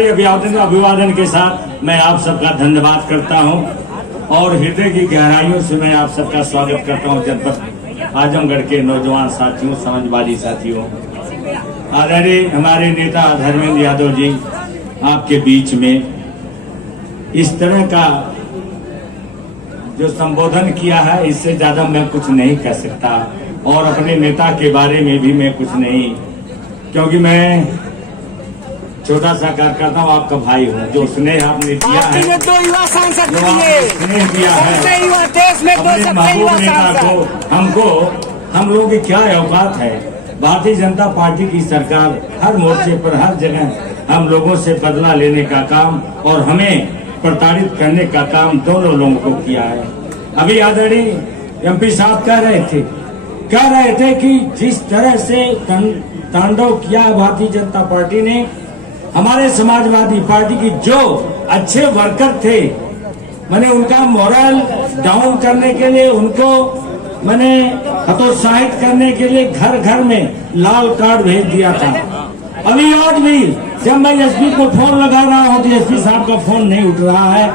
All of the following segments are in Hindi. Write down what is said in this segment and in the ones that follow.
सारे अभिवादन के साथ मैं आप सबका धन्यवाद करता हूं और हृदय की गहराइयों से मैं आप सबका स्वागत करता हूं जनपद आजमगढ़ के नौजवान साथियों, समाजवादी साथियों। आदरणीय हमारे नेता धर्मेंद्र यादव जी आपके बीच में इस तरह का जो संबोधन किया है, इससे ज्यादा मैं कुछ नहीं कह सकता और अपने नेता के बारे में भी मैं कुछ नहीं, क्योंकि मैं छोटा सा कार्यकर्ता हूँ, आपका भाई हूँ। जो स्नेह आपने दिया है, दो युवा सांसद स्नेह दिया है देश में अपने महबूब नेता को, हमको, हम लोगों की क्या औकात है। भारतीय जनता पार्टी की सरकार हर मोर्चे पर, हर जगह हम लोगों से बदला लेने का काम और हमें प्रताड़ित करने का काम दोनों लोगों को किया है। अभी आदरणीय एमपी साहब कह रहे थे कि जिस तरह से तांडव किया भारतीय जनता पार्टी ने, हमारे समाजवादी पार्टी की जो अच्छे वर्कर थे, मैंने उनका मोरल डाउन करने के लिए, उनको मैंने हतोत्साहित करने के लिए घर घर में लाल कार्ड भेज दिया था। अभी आज भी जब मैं एसपी को फोन लगा रहा हूँ तो एसपी साहब का फोन नहीं उठ रहा है,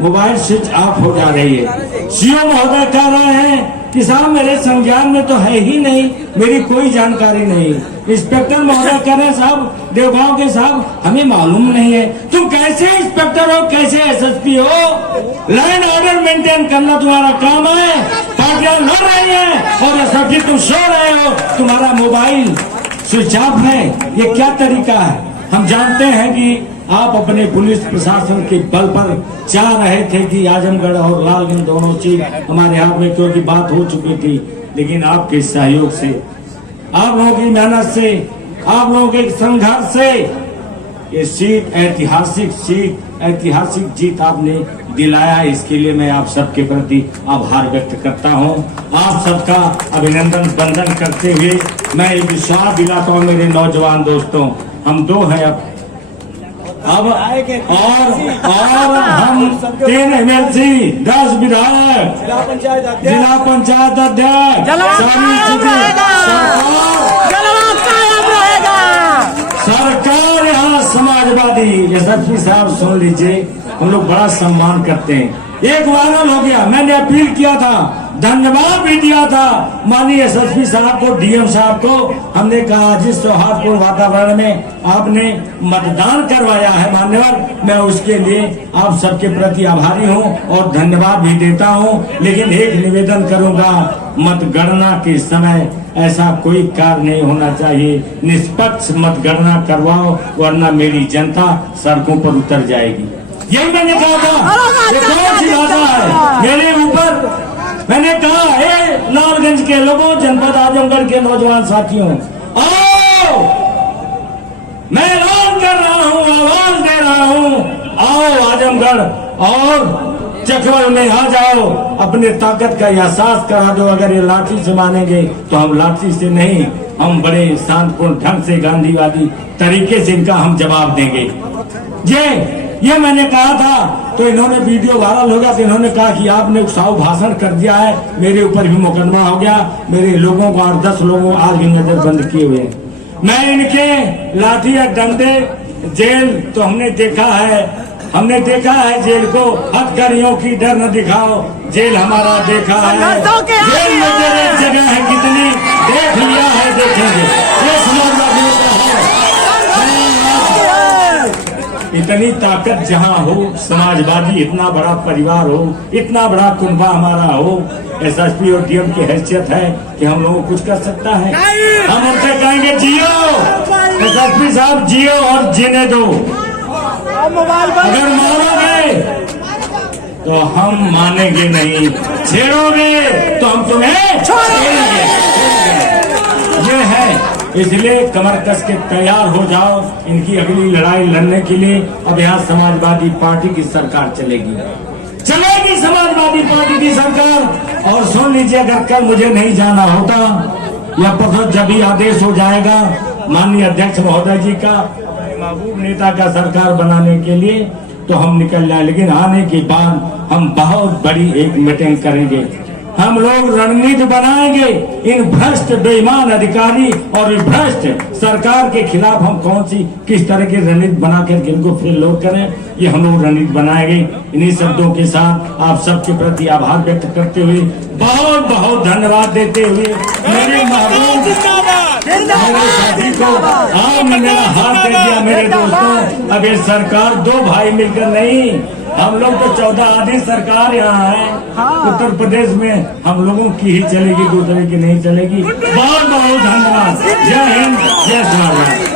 मोबाइल स्विच ऑफ हो जा रही है। सीओ महोदय कह रहे हैं कि साहब मेरे संज्ञान में तो है ही नहीं, मेरी कोई जानकारी नहीं। इंस्पेक्टर महोदय कह रहे हैं साहब देवगांव के साहब हमें मालूम नहीं है। तुम कैसे इंस्पेक्टर हो, कैसे एसएसपी हो? लाइन ऑर्डर मेंटेन करना तुम्हारा काम है। पार्टियां लड़ रही है और एसएसपी तुम सो रहे हो, तुम्हारा मोबाइल स्विच ऑफ है। ये क्या तरीका है? हम जानते हैं कि आप अपने पुलिस प्रशासन के बल पर चाह रहे थे कि आजमगढ़ और लालगंज दोनों सीट हमारे हाथ में, क्योंकि बात हो चुकी थी। लेकिन आपके सहयोग से, आप लोगों की मेहनत से, आप लोगों के संघर्ष से ये सीट, ऐतिहासिक जीत आपने दिलाया। इसके लिए मैं आप सबके प्रति आभार व्यक्त करता हूं। आप सबका अभिनंदन वंदन करते हुए मैं ये विश्वास दिलाता हूं मेरे नौजवान दोस्तों, हम दो हैं अब और हम 3 MLC, 10 विधायक, जिला पंचायत अध्यक्ष, सरकार यहाँ समाजवादी। एसएसपी साहब सुन लीजिए, हम लोग बड़ा सम्मान करते हैं। एक वायरल हो गया, मैंने अपील किया था, धन्यवाद भी दिया था माननीय एसएसपी साहब को, डीएम साहब को। हमने कहा जिस सौहार्दपूर्ण वातावरण में आपने मतदान करवाया है मान्यवर, मैं उसके लिए आप सबके प्रति आभारी हूं और धन्यवाद भी देता हूं। लेकिन एक निवेदन करूंगा, मतगणना के समय ऐसा कोई कार्य नहीं होना चाहिए। निष्पक्ष मतगणना करवाओ, वरना मेरी जनता सड़कों पर उतर जाएगी। यही मैंने कहा था। ये कौन सी भाषा है मेरे ऊपर? मैंने कहा हे लालगंज के लोगों, जनपद आजमगढ़ के नौजवान साथियों, आओ, मैं ऐलान कर रहा हूं, आवाज दे रहा हूं, आओ आजमगढ़ और चकवर में आ जाओ, अपने ताकत का एहसास करा दो। अगर ये लाठी से मानेंगे तो हम लाठी से नहीं, हम बड़े शांतिपूर्ण ढंग से, गांधीवादी तरीके से इनका हम जवाब देंगे। ये मैंने कहा था तो इन्होंने वीडियो वायरल हो गया, तो इन्होंने कहा कि आपने उकसाऊ भाषण कर दिया है, मेरे ऊपर भी मुकदमा हो गया। मेरे लोगों को 8-10 लोगों आज भी नजरबंद किए हुए हैं। मैं इनके लाठी या डंडे, जेल तो हमने देखा है जेल को। हथकड़ियों की डर न दिखाओ, जेल हमारा देखा है। जेल में तेरे जगह है कितनी, देख लिया है, देखेंगे। ये समाजवादियों का है। इतनी ताकत जहां हो, समाजवादी इतना बड़ा परिवार हो, इतना बड़ा कुनबा हमारा हो, एसएसपी और डीएम की हैसियत है कि हम लोगों को कुछ कर सकता है। हम उनसे कहेंगे जियो, एसएसपी साहब जियो और जीने दो। अगर मारोगे तो हम मानेंगे नहीं, छेड़ोगे तो हम तुम्हें छोड़ेंगे। ये है, इसलिए कमर कस के तैयार हो जाओ इनकी अगली लड़ाई लड़ने के लिए। अब यहाँ समाजवादी पार्टी की सरकार चलेगी समाजवादी पार्टी की सरकार। और सुन लीजिए, अगर कल मुझे नहीं जाना होता या परसों जब भी आदेश हो जाएगा माननीय अध्यक्ष महोदय जी का, महबूब नेता का सरकार बनाने के लिए, तो हम निकल जाए। लेकिन आने के बाद हम बहुत बड़ी एक मीटिंग करेंगे हम लोग रणनीति बनाएंगे इन भ्रष्ट बेईमान अधिकारी और भ्रष्ट सरकार के खिलाफ हम कौन सी किस तरह की रणनीति बनाकर इनको फिर लोग करें, ये हम लोग रणनीति बनाएंगे। इन्हीं शब्दों के साथ आप सबके प्रति आभार व्यक्त करते हुए बहुत बहुत धन्यवाद देते हुए मेरे महबूब मेरे साथी को आपने मेरा हाथ दे दिया। मेरे दोस्तों, अब ये सरकार दो भाई मिलकर नहीं, हम लोग तो 14 आधी सरकार यहाँ है। उत्तर प्रदेश में हम लोगों की ही चलेगी, दूसरे की नहीं चलेगी। बहुत बहुत धन्यवाद। जय हिंद, जय भारत।